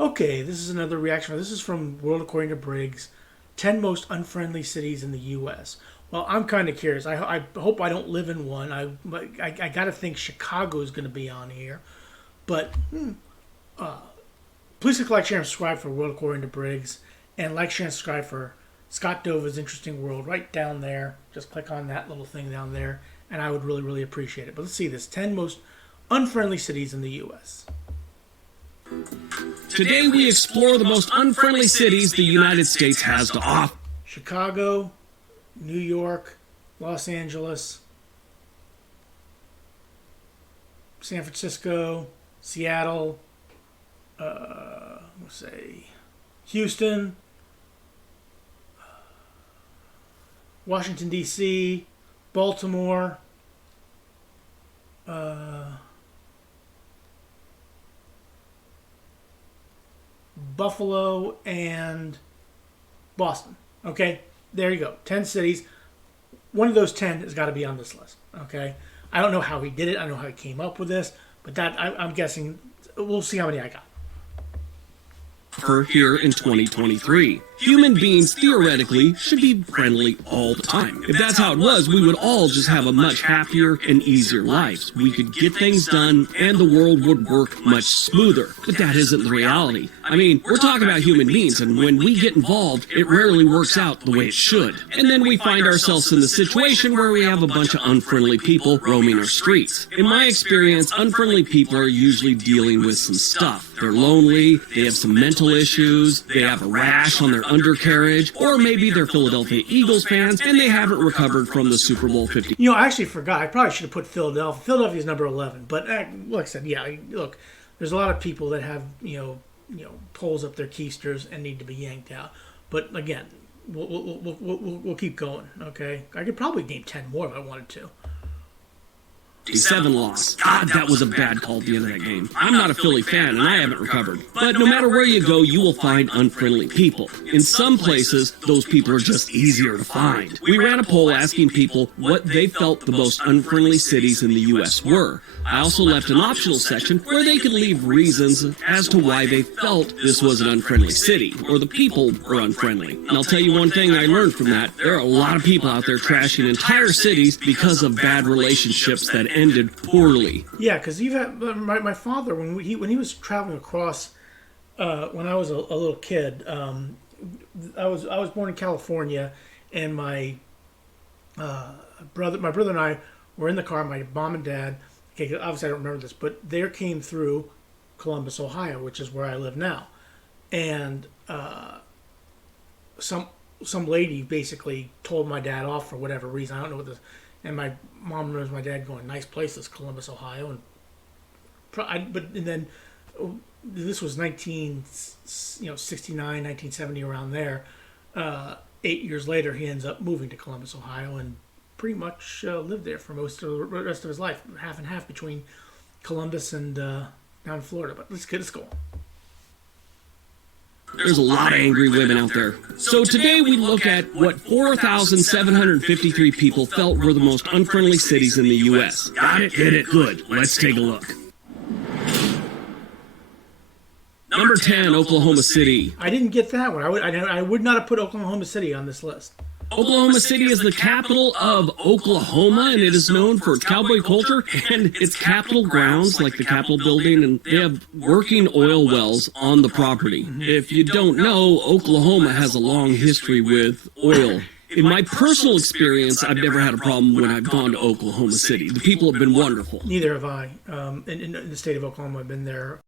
Okay, this is another reaction. This is from World According to Briggs. 10 most unfriendly cities in the U.S. Well, I'm kind of curious. I hope I don't live in one. I got to think Chicago is going to be on here. But please click like, share, and subscribe for World According to Briggs. And like, share, and subscribe for Scott Dova's Interesting World right down there. Just click on that little thing down there. And I would really, really appreciate it. But let's see this. 10 most unfriendly cities in the U.S. Today we explore the most unfriendly cities the United States has to offer. Chicago, New York, Los Angeles, San Francisco, Seattle, let's say Houston, Washington, D.C., Baltimore, Buffalo, and Boston. Okay, there you go. 10 cities. One of those 10 has got to be on this list. Okay, I don't know how he did it. I don't know how he came up with this, but that I'm guessing. We'll see how many I got. Here in 2023. Human beings theoretically should be friendly all the time. If that's how it was, we would all just have a much happier and easier lives. We could get things done and the world would work much smoother. But that isn't the reality. I mean, we're talking about human beings, and when we get involved, it rarely works out the way it should. And then we find ourselves in the situation where we have a bunch of unfriendly people roaming our streets. In my experience, unfriendly people are usually dealing with some stuff. They're lonely, they have some mental issues, they have a rash on their undercarriage, or maybe they're Philadelphia Eagles fans and they haven't recovered from the Super Bowl 50. You know, I actually forgot. I probably should have put Philadelphia. Philadelphia's number 11. But like I said, yeah, look, there's a lot of people that have, you know, poles up their keisters and need to be yanked out. But again, we'll keep going, okay? I could probably name 10 more if I wanted to. 7 loss. God, that was a bad call at the end of that game. I'm not a Philly fan, and I haven't recovered. But no matter where you go, you will find unfriendly people. In some places, those people are just easier to find. We ran a poll asking people what they felt the most unfriendly cities in the U.S. were. I also left an optional section where they could leave reasons as to why they felt this was an unfriendly city, or the people were unfriendly. And I'll tell you one thing I learned from that. There are a lot of people out there trashing entire cities because of bad relationships that ended poorly. Yeah, because you've had my father when he was traveling across when I was a little kid. I was born in California, and my brother and I were in the car. My mom and dad. Okay, obviously I don't remember this, but they came through Columbus, Ohio, which is where I live now, and some lady basically told my dad off for whatever reason. I don't know what this. And my mom remembers my dad going, "Nice place, this Columbus, Ohio." And then this was 1969, 1970, around there. 8 years later, he ends up moving to Columbus, Ohio, and pretty much lived there for most of the rest of his life, half and half between Columbus and down in Florida. But let's go on. There's a lot of angry women out there. So today we look at what 4,753 people felt were the most unfriendly cities in the U.S. Got it? Get it? Good. Let's take a look. Number 10, Oklahoma City. I didn't get that one. I would not have put Oklahoma City on this list. Oklahoma City is the capital of Oklahoma, and it is known for its cowboy culture and its Capitol grounds, like the Capitol building, and they have working oil wells on the property. If you don't know, Oklahoma has a long history with oil. In my personal experience, I've never had a problem when I've gone to Oklahoma City. The people have been wonderful. Neither have I. In the state of Oklahoma, I've been there,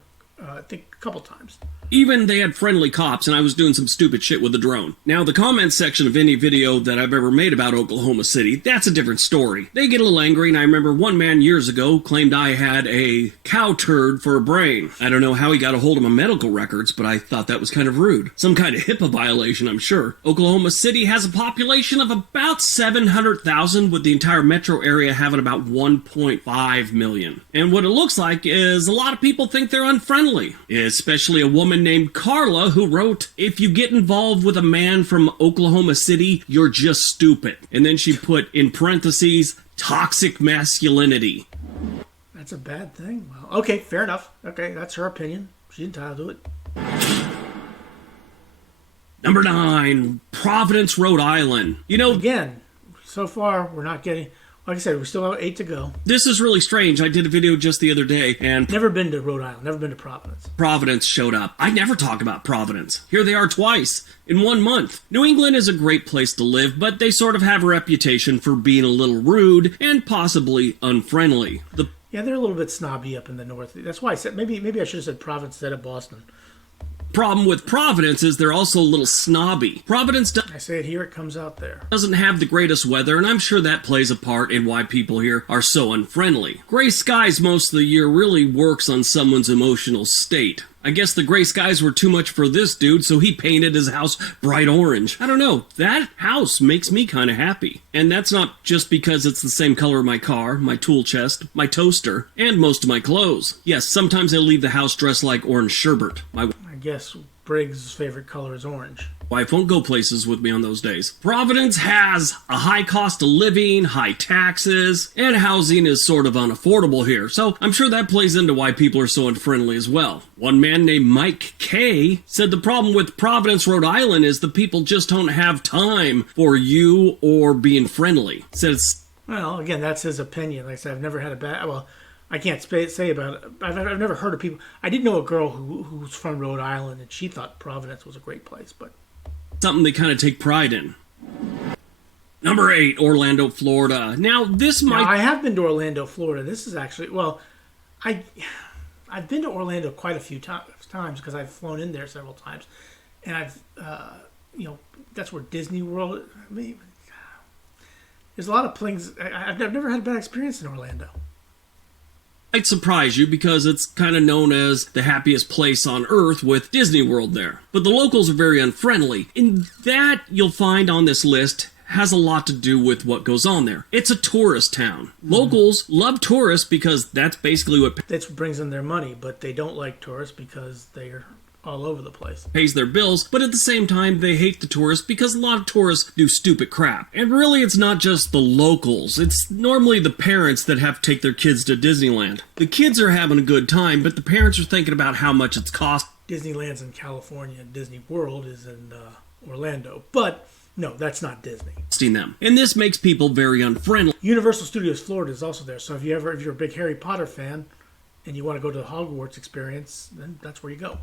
I think, a couple times. Even they had friendly cops, and I was doing some stupid shit with a drone. Now, the comments section of any video that I've ever made about Oklahoma City, that's a different story. They get a little angry, and I remember one man years ago claimed I had a cow turd for a brain. I don't know how he got a hold of my medical records, but I thought that was kind of rude. Some kind of HIPAA violation, I'm sure. Oklahoma City has a population of about 700,000, with the entire metro area having about 1.5 million. And what it looks like is a lot of people think they're unfriendly, especially a woman named Carla who wrote, "If you get involved with a man from Oklahoma City, you're just stupid." And then she put in parentheses, "toxic masculinity." That's a bad thing. Well, okay, fair enough. Okay, that's her opinion. She's entitled to it. Number 9, Providence, Rhode Island. You know, Again, so far we're not getting. Like I said, we still have 8 to go. this is really strange. I did a video just the other day, and Never been to Rhode Island. Never been to Providence. Providence showed up. I never talk about Providence. Here they are twice in 1 month. New England is a great place to live, but they sort of have a reputation for being a little rude and possibly unfriendly. The Yeah, they're a little bit snobby up in the north. That's why I said maybe I should have said Providence instead of Boston. problem with Providence is they're also a little snobby. Providence I say it here, it comes out there. doesn't have the greatest weather, and I'm sure that plays a part in why people here are so unfriendly. Gray skies most of the year really works on someone's emotional state. I guess the gray skies were too much for this dude, so he painted his house bright orange. I don't know, that house makes me kind of happy. And that's not just because it's the same color of my car, my tool chest, my toaster, and most of my clothes. Yes, sometimes I leave the house dressed like orange sherbet. My I guess Briggs' favorite color is orange. wife won't go places with me on those days. Providence has a high cost of living, high taxes, and housing is sort of unaffordable here, so I'm sure that plays into why people are so unfriendly as well. One man named Mike K said the problem with Providence, Rhode Island is the people just don't have time for you or being friendly. Said it's Well, again, that's his opinion. Like I said, I've never had a bad. Well, I can't say about it. I've never heard of people. I did know a girl who's from Rhode Island, and she thought Providence was a great place. But something they kind of take pride in. Number 8, Orlando, Florida. Now, this might... now, I have been to Orlando, Florida. This is actually I've been to Orlando quite a few times because I've flown in there several times, and I've that's where Disney World. I mean, there's a lot of things. I've never had a bad experience in Orlando. might surprise you because it's kind of known as the happiest place on earth with Disney World there. But the locals are very unfriendly. And that, you'll find on this list, has a lot to do with what goes on there. It's a tourist town. Locals love tourists because that's basically what That's what brings in their money, but they don't like tourists because they're all over the place. pays their bills, but at the same time they hate the tourists because a lot of tourists do stupid crap. And really it's not just the locals, it's normally the parents that have to take their kids to Disneyland. The kids are having a good time, but the parents are thinking about how much it's cost. Disneyland's in California. Disney World is in Orlando. But no, that's not Disney. Them. And this makes people very unfriendly. Universal Studios Florida is also there. So if you're a big Harry Potter fan and you want to go to the Hogwarts experience, then that's where you go.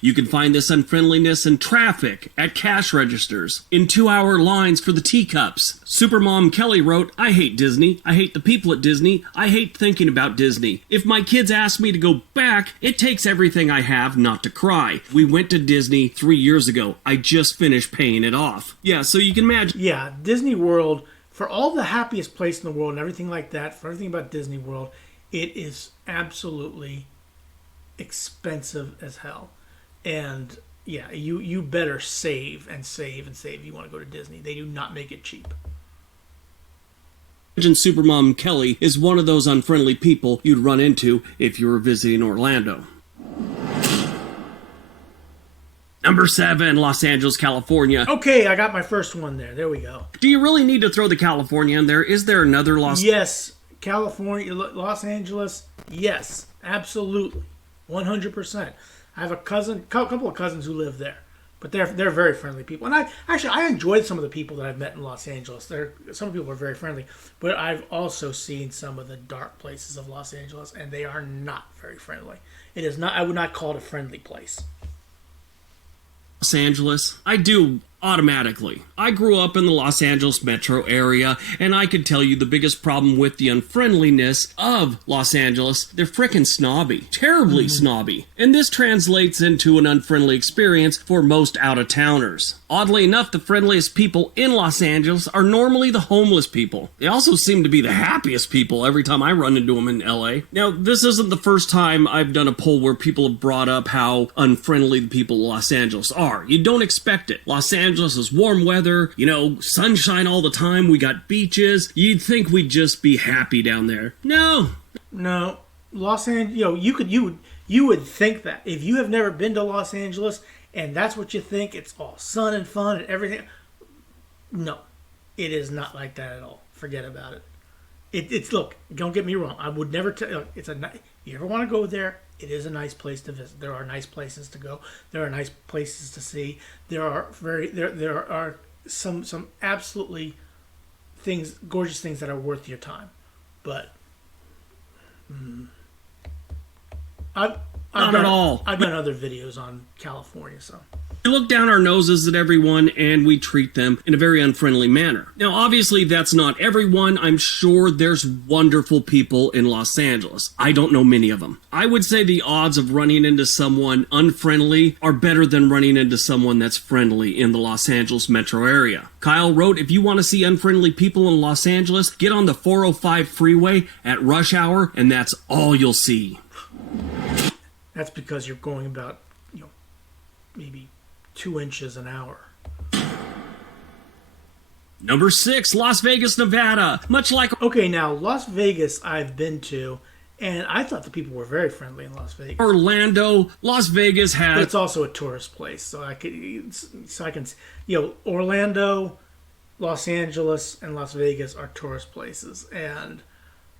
You can find this unfriendliness in traffic, at cash registers, in 2-hour lines for the teacups. Supermom Kelly wrote, "I hate Disney. I hate the people at Disney. I hate thinking about Disney. If my kids ask me to go back, it takes everything I have not to cry. We went to Disney 3 years ago. I just finished paying it off." Yeah, so you can imagine. Yeah, Disney World, for all the happiest place in the world and everything like that, for everything about Disney World, it is absolutely expensive as hell. And yeah, you better save and save and save if you want to go to Disney. They do not make it cheap. Imagine Supermom Kelly is one of those unfriendly people you'd run into if you were visiting Orlando. Number 7, Los Angeles, California. Okay, I got my first one there. There we go. Do you really need to throw the California in there? Is there another Los... Yes, California, Los Angeles, yes, absolutely, 100%. I have a couple of cousins who live there, but they're very friendly people. And I enjoyed some of the people that I've met in Los Angeles. Some people are very friendly, but I've also seen some of the dark places of Los Angeles, and they are not very friendly. It is not. I would not call it a friendly place. Los Angeles? I do automatically. I grew up in the Los Angeles metro area, and I could tell you the biggest problem with the unfriendliness of Los Angeles, they're frickin' snobby. Terribly snobby. And this translates into an unfriendly experience for most out-of-towners. Oddly enough, the friendliest people in Los Angeles are normally the homeless people. They also seem to be the happiest people every time I run into them in LA. Now, this isn't the first time I've done a poll where people have brought up how unfriendly the people of Los Angeles are. You don't expect it. Los Angeles is warm weather, sunshine all the time, we got beaches. You'd think we'd just be happy down there. No. Los Angeles, you would think that. If you have never been to Los Angeles and that's what you think, it's all sun and fun and everything. No, it is not like that at all. Forget about it. It's look, don't get me wrong. I would never tell you. You ever want to go there, it is a nice place to visit. There are nice places to go. There are nice places to see. There are some absolutely gorgeous things that are worth your time. But I've Not done, at all. I've done other videos on California, so. We look down our noses at everyone and we treat them in a very unfriendly manner. Now, obviously, that's not everyone. I'm sure there's wonderful people in Los Angeles. I don't know many of them. I would say the odds of running into someone unfriendly are better than running into someone that's friendly in the Los Angeles metro area. Kyle wrote, if you want to see unfriendly people in Los Angeles, get on the 405 freeway at rush hour, and that's all you'll see. That's because you're going about, maybe 2 inches an hour. Number 6, Las Vegas, Nevada. Much like Okay, now Las Vegas I've been to, and I thought the people were very friendly in Las Vegas. Orlando, Las Vegas But has... it's also a tourist place, so I can, Orlando, Los Angeles, and Las Vegas are tourist places, and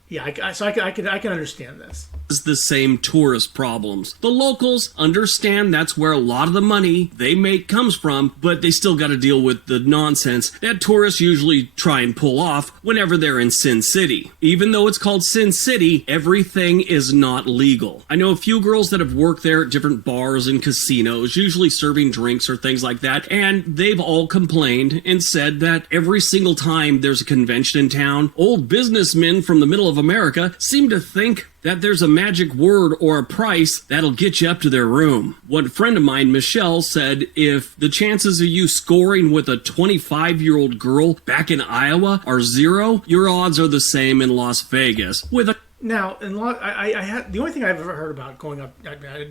yeah, I can understand this. the same tourist problems. The locals understand that's where a lot of the money they make comes from, but they still got to deal with the nonsense that tourists usually try and pull off whenever they're in Sin City. Even though it's called Sin City, everything is not legal. I know a few girls that have worked there at different bars and casinos, usually serving drinks or things like that, and they've all complained and said that every single time there's a convention in town, old businessmen from the middle of America seem to think that there's a magic word or a price that'll get you up to their room. One friend of mine, Michelle, said if the chances of you scoring with a 25-year-old girl back in Iowa are 0, your odds are the same in Las Vegas. With a Now, I had the only thing I've ever heard about going up. I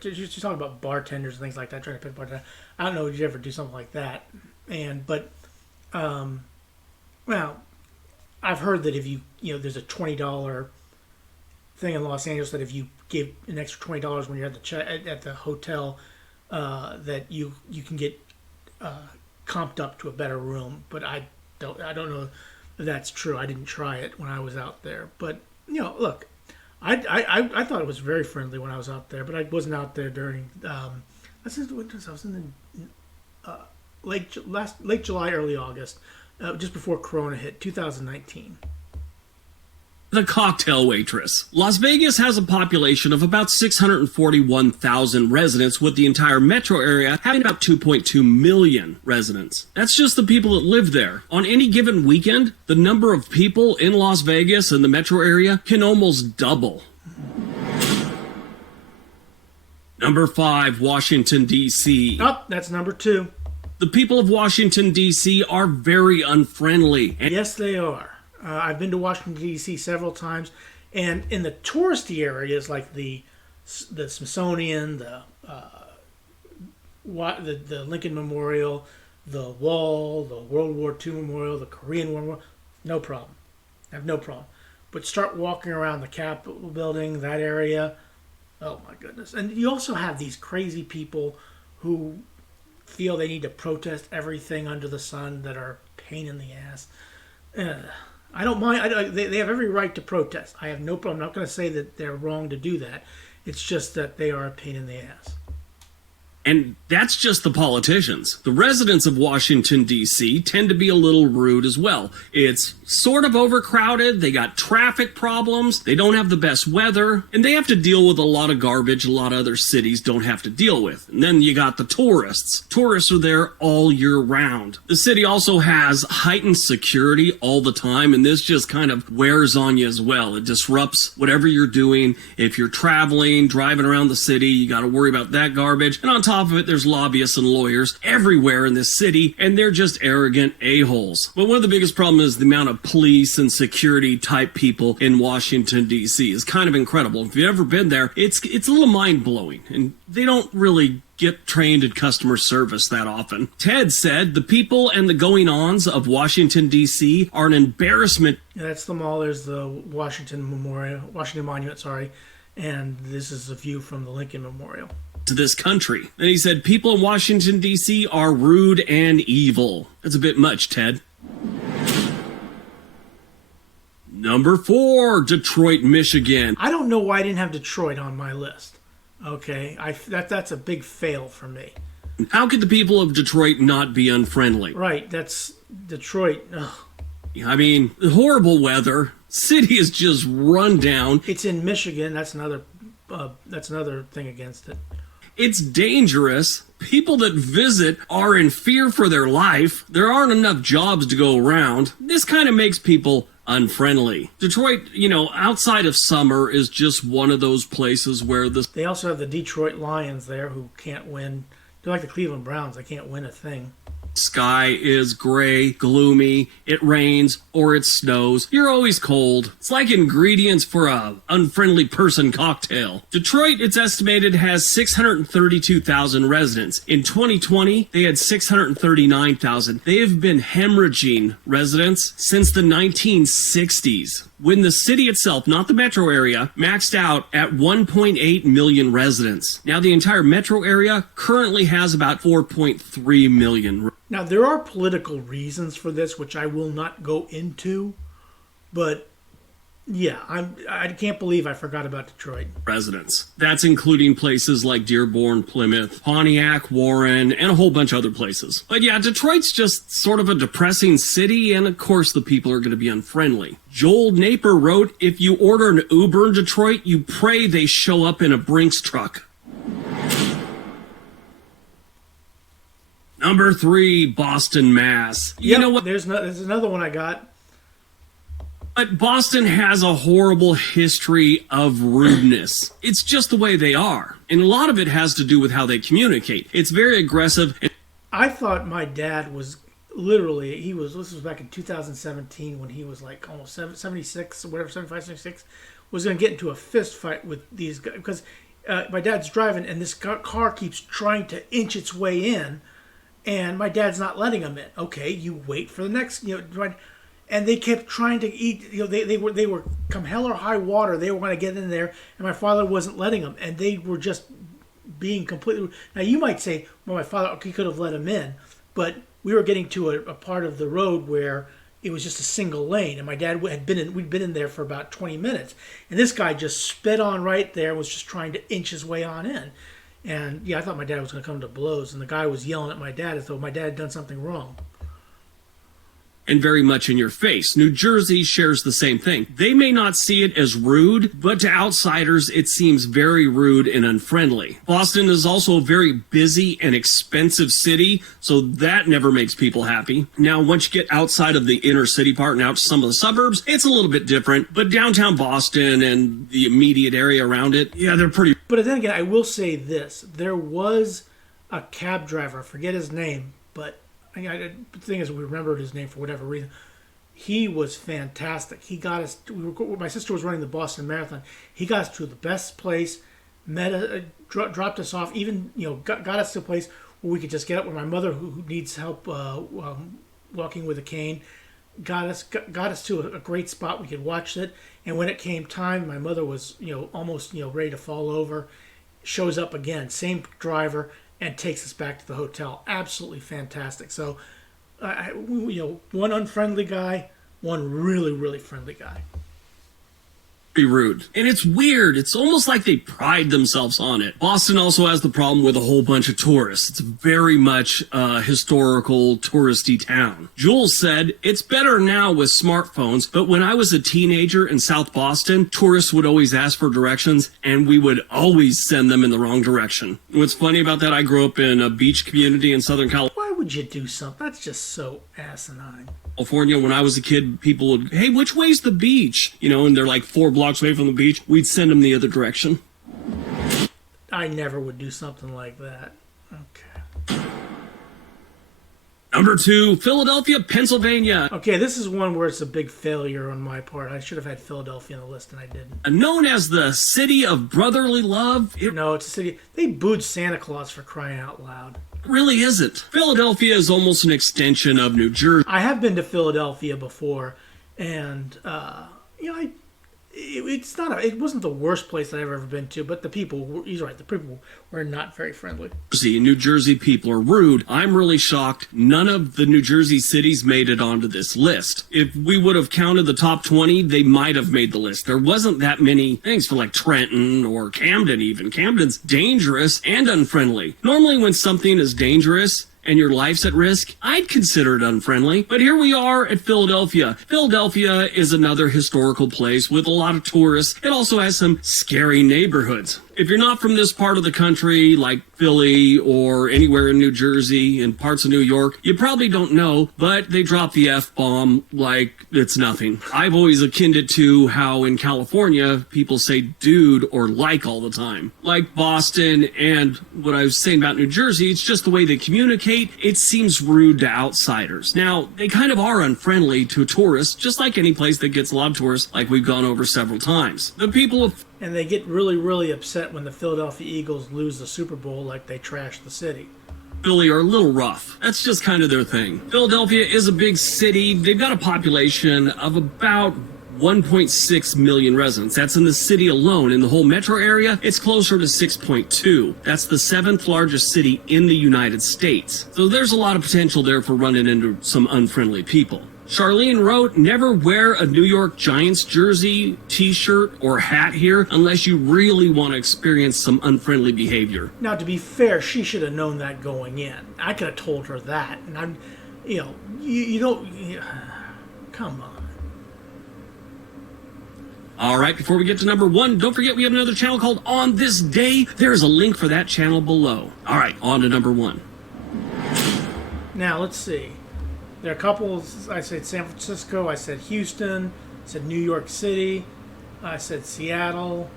just talking about bartenders and things like that. Trying to pick bartender. I don't know if you ever do something like that. Well, I've heard that if you there's a $20 thing in Los Angeles that if you give an extra $20 when you're at the hotel, that you can get comped up to a better room. But I don't know if that's true. I didn't try it when I was out there. But look, I thought it was very friendly when I was out there. But I wasn't out there during I was in the late July, early August, just before Corona hit, 2019. The cocktail waitress. Las Vegas has a population of about 641,000 residents, with the entire metro area having about 2.2 million residents. That's just the people that live there. On any given weekend, the number of people in Las Vegas and the metro area can almost double. Number 5, Washington, D.C. Oh, that's number 2. The people of Washington, D.C. are very unfriendly. Yes, they are. I've been to Washington, D.C. several times, and in the touristy areas like the Smithsonian, the Lincoln Memorial, the Wall, the World War II Memorial, the Korean War Memorial, no problem. I have no problem. But start walking around the Capitol building, that area, oh my goodness. And you also have these crazy people who feel they need to protest everything under the sun that are a pain in the ass. I don't mind. They have every right to protest. I have no problem. I'm not going to say that they're wrong to do that. It's just that they are a pain in the ass. And that's just the politicians. The residents of Washington, D.C. tend to be a little rude as well. It's sort of overcrowded, they got traffic problems, they don't have the best weather, and they have to deal with a lot of garbage a lot of other cities don't have to deal with. And then you got the tourists. Tourists are there all year round. The city also has heightened security all the time, and this just kind of wears on you as well. It disrupts whatever you're doing. If you're traveling, driving around the city, you got to worry about that garbage. And on top of it, there's lobbyists and lawyers everywhere in this city, and they're just arrogant a-holes. But one of the biggest problems is the amount of police and security type people in Washington, D.C. is kind of incredible. If you've ever been there, it's a little mind-blowing, and they don't really get trained in customer service that often. Ted said the people and the going-ons of Washington, D.C. are an embarrassment. Yeah, that's the mall. There's the Washington Monument, sorry. And this is a view from the Lincoln Memorial. To this country. And he said people in Washington, D.C. are rude and evil. That's a bit much, Ted. Number 4, Detroit, Michigan. I don't know why I didn't have Detroit on my list. Okay, that's a big fail for me. How could the people of Detroit not be unfriendly? Right, that's Detroit. Ugh. I mean, horrible weather. City is just run down. It's in Michigan. That's another thing against it. It's dangerous. People that visit are in fear for their life. There aren't enough jobs to go around. This kind of makes people unfriendly. Detroit, outside of summer is just one of those places where They also have the Detroit Lions there who can't win. They're like the Cleveland Browns. They can't win a thing. Sky is gray, gloomy, it rains, or it snows. You're always cold. It's like ingredients for a unfriendly person cocktail. Detroit, it's estimated, has 632,000 residents. In 2020, they had 639,000. They have been hemorrhaging residents since the 1960s, when the city itself, not the metro area, maxed out at 1.8 million residents. Now, the entire metro area currently has about 4.3 million. Now, there are political reasons for this, which I will not go into, but yeah, I can't believe I forgot about Detroit. Residents. That's including places like Dearborn, Plymouth, Pontiac, Warren, and a whole bunch of other places. But yeah, Detroit's just sort of a depressing city, and of course the people are going to be unfriendly. Joel Naper wrote, if you order an Uber in Detroit, you pray they show up in a Brinks truck. Number 3, Boston, Mass. You know what? There's another one I got. But Boston has a horrible history of rudeness. It's just the way they are. And a lot of it has to do with how they communicate. It's very aggressive. I thought my dad was literally, this was back in 2017 when he was like almost 76 or whatever, 75, 76, was going to get into a fist fight with these guys. Because my dad's driving and this car keeps trying to inch its way in. And my dad's not letting him in. Okay, you wait for the next, and they kept trying to eat. They were come hell or high water. They were going to get in there, and my father wasn't letting them. And they were just being completely. Now you might say, well, my father, he could have let him in, but we were getting to a part of the road where it was just a single lane, and my dad we'd been in there for about 20 minutes, and this guy just sped on right there, was just trying to inch his way on in. And yeah, I thought my dad was going to come to blows, and the guy was yelling at my dad as though my dad had done something wrong. And very much in your face. New Jersey shares the same thing. They may not see it as rude, but to outsiders, it seems very rude and unfriendly. Boston is also a very busy and expensive city, so that never makes people happy. Now, once you get outside of the inner city part and out to some of the suburbs, it's a little bit different, but downtown Boston and the immediate area around it, yeah, they're pretty... But then again, I will say this. There was a cab driver, I forget his name, but... the thing is, we remembered his name for whatever reason. He was fantastic. He got us. My sister was running the Boston Marathon. He got us to the best place, dropped us off. Even got us to a place where we could just get up. With my mother, who needs help walking with a cane, got us to a great spot. We could watch it. And when it came time, my mother was almost ready to fall over. Shows up again, same driver, and takes us back to the hotel. Absolutely fantastic. So, one unfriendly guy, one really, really friendly guy. Be rude. And it's weird. It's almost like they pride themselves on it. Boston also has the problem with a whole bunch of tourists. It's very much a historical, touristy town. Jules said, it's better now with smartphones, but when I was a teenager in South Boston, tourists would always ask for directions, and we would always send them in the wrong direction. What's funny about that, I grew up in a beach community in Southern California. Why would you do something? That's just so asinine. California, when I was a kid, people would, hey, which way's the beach? And they're like 4 blocks away from the beach. We'd send them the other direction. I never would do something like that. Okay. Number 2, Philadelphia, Pennsylvania. Okay, this is one where it's a big failure on my part. I should have had Philadelphia on the list, and I didn't. Known as the city of brotherly love. No, it's a city. They booed Santa Claus, for crying out loud. Really isn't. Philadelphia is almost an extension of New Jersey. I have been to Philadelphia before, and it's not. It wasn't the worst place that I've ever been to, but the people. He's right. The people were not very friendly. New Jersey people are rude. I'm really shocked none of the New Jersey cities made it onto this list. If we would have counted the top 20, they might have made the list. There wasn't that many things for like Trenton or Camden even. Camden's dangerous and unfriendly. Normally when something is dangerous and your life's at risk, I'd consider it unfriendly. But here we are at Philadelphia. Philadelphia is another historical place with a lot of tourists. It also has some scary neighborhoods. If you're not from this part of the country, like Philly or anywhere in New Jersey and parts of New York, you probably don't know, but they drop the F-bomb like it's nothing. I've always akined it to how in California, people say dude or like all the time. Like Boston and what I was saying about New Jersey, it's just the way they communicate. It seems rude to outsiders. Now, they kind of are unfriendly to tourists, just like any place that gets a lot of tourists, like we've gone over several times. The people of And they get really, really upset when the Philadelphia Eagles lose the Super Bowl, like they trash the city. Philly are a little rough. That's just kind of their thing. Philadelphia is a big city. They've got a population of about 1.6 million residents. That's in the city alone. In the whole metro area, it's closer to 6.2. That's the 7th largest city in the United States. So there's a lot of potential there for running into some unfriendly people. Charlene wrote, never wear a New York Giants jersey, t-shirt, or hat here unless you really want to experience some unfriendly behavior. Now, to be fair, she should have known that going in. I could have told her that. And I'm, you don't, come on. All right, before we get to number 1, don't forget we have another channel called On This Day. There is a link for that channel below. All right, on to number 1. Now, let's see. There are a couple. I said San Francisco. I said Houston. I said New York City. I said Seattle.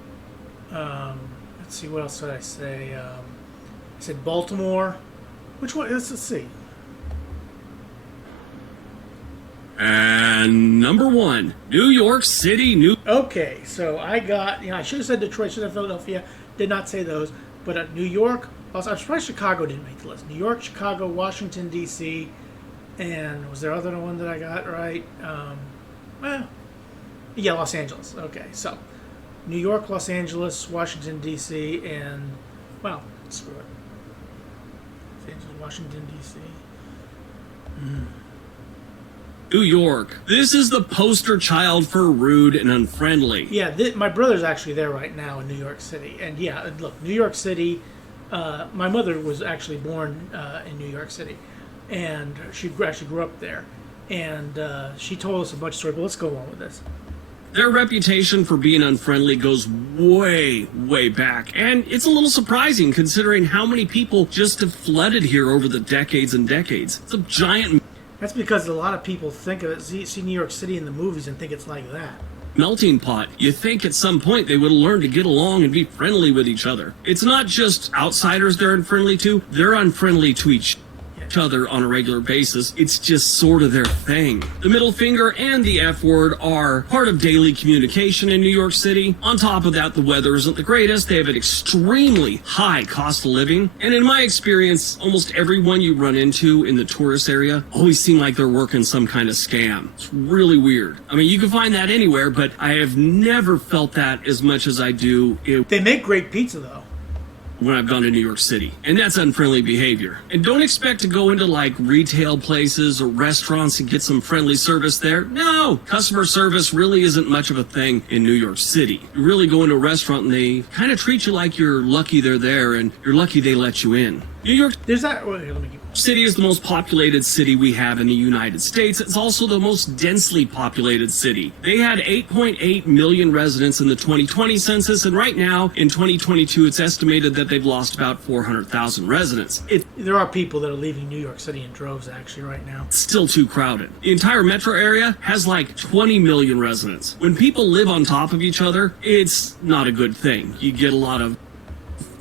Let's see. What else did I say? I said Baltimore. Which one? Let's see. And number 1, New York City. Okay, so I got. I should have said Detroit. Should have Philadelphia. Did not say those. But New York. Also, I'm surprised Chicago didn't make the list. New York, Chicago, Washington D.C. And was there other one that I got right? Los Angeles. Okay, so New York, Los Angeles, Washington, D.C., and, well, screw it. Los Angeles, Washington, D.C. New York. This is the poster child for rude and unfriendly. Yeah, my brother's actually there right now in New York City. And, yeah, look, New York City, my mother was actually born in New York City. And she actually grew up there. And she told us a bunch of stories, but let's go on with this. Their reputation for being unfriendly goes way, way back. And it's a little surprising considering how many people just have flooded here over the decades and decades. It's a giant... That's because a lot of people think of it, see New York City in the movies and think it's like that. Melting pot. You think at some point they would have learned to get along and be friendly with each other. It's not just outsiders they're unfriendly to, they're unfriendly to each other on a regular basis. It's just sort of their thing. The middle finger and the F word are part of daily communication in New York City. On top of that, the weather isn't the greatest. They have an extremely high cost of living. And in my experience, almost everyone you run into in the tourist area always seem like they're working some kind of scam. It's really weird. I mean, you can find that anywhere, but I have never felt that as much as I do. They make great pizza, though. When I've gone to New York City. And that's unfriendly behavior. And don't expect to go into like retail places or restaurants and get some friendly service there. No! Customer service really isn't much of a thing in New York City. You really go into a restaurant and they kind of treat you like you're lucky they're there and you're lucky they let you in. New York There's that. Wait, let me keep. City is the most populated city we have in the United States. It's also the most densely populated city. They had 8.8 million residents in the 2020 census, and right now, in 2022, it's estimated that they've lost about 400,000 residents. There are people that are leaving New York City in droves, actually, right now. It's still too crowded. The entire metro area has like 20 million residents. When people live on top of each other, it's not a good thing. You get a lot of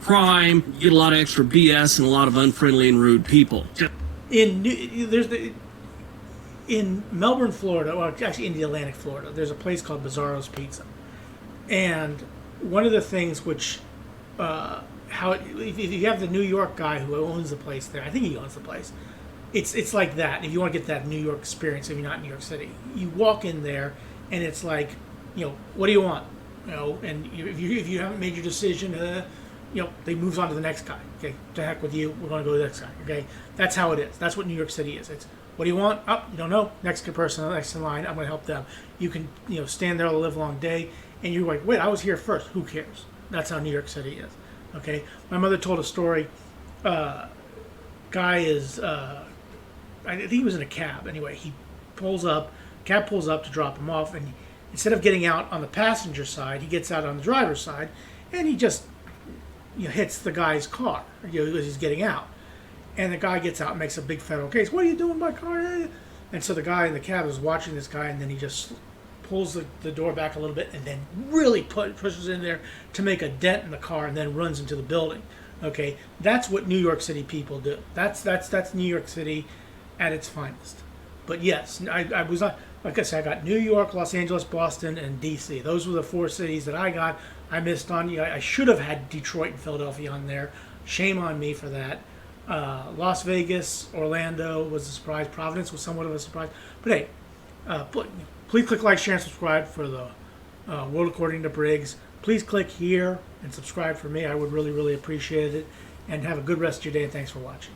crime, you get a lot of extra BS, and a lot of unfriendly and rude people. In Melbourne, Florida, well, actually in the Atlantic, Florida, there's a place called Bizarro's Pizza, and one of the things which, if you have the New York guy who owns the place there, I think he owns the place. It's like that. If you want to get that New York experience, if you're not in New York City, you walk in there, and it's like what do you want? And if you haven't made your decision, they moves on to the next guy. Okay, to heck with you. We're going to go to the next guy. Okay, that's how it is. That's what New York City is. It's what do you want? Oh, you don't know. Next person, next in line. I'm going to help them. You can stand there the live long day, and you're like, wait, I was here first. Who cares? That's how New York City is. Okay, my mother told a story. Guy is, I think he was in a cab. Anyway, cab pulls up to drop him off, and instead of getting out on the passenger side, he gets out on the driver's side, and he just hits the guy's car as he's getting out. And the guy gets out and makes a big federal case. What are you doing in my car? And so the guy in the cab is watching this guy, and then he just pulls the door back a little bit and then really pushes in there to make a dent in the car and then runs into the building. Okay, that's what New York City people do. That's New York City at its finest. But yes, I was not, like I said, I got New York, Los Angeles, Boston, and D.C. Those were the 4 cities that I got. I missed on. I should have had Detroit and Philadelphia on there. Shame on me for that. Las Vegas, Orlando was a surprise. Providence was somewhat of a surprise. But hey, please click like, share, and subscribe for the World According to Briggs. Please click here and subscribe for me. I would really, really appreciate it. And have a good rest of your day, and thanks for watching.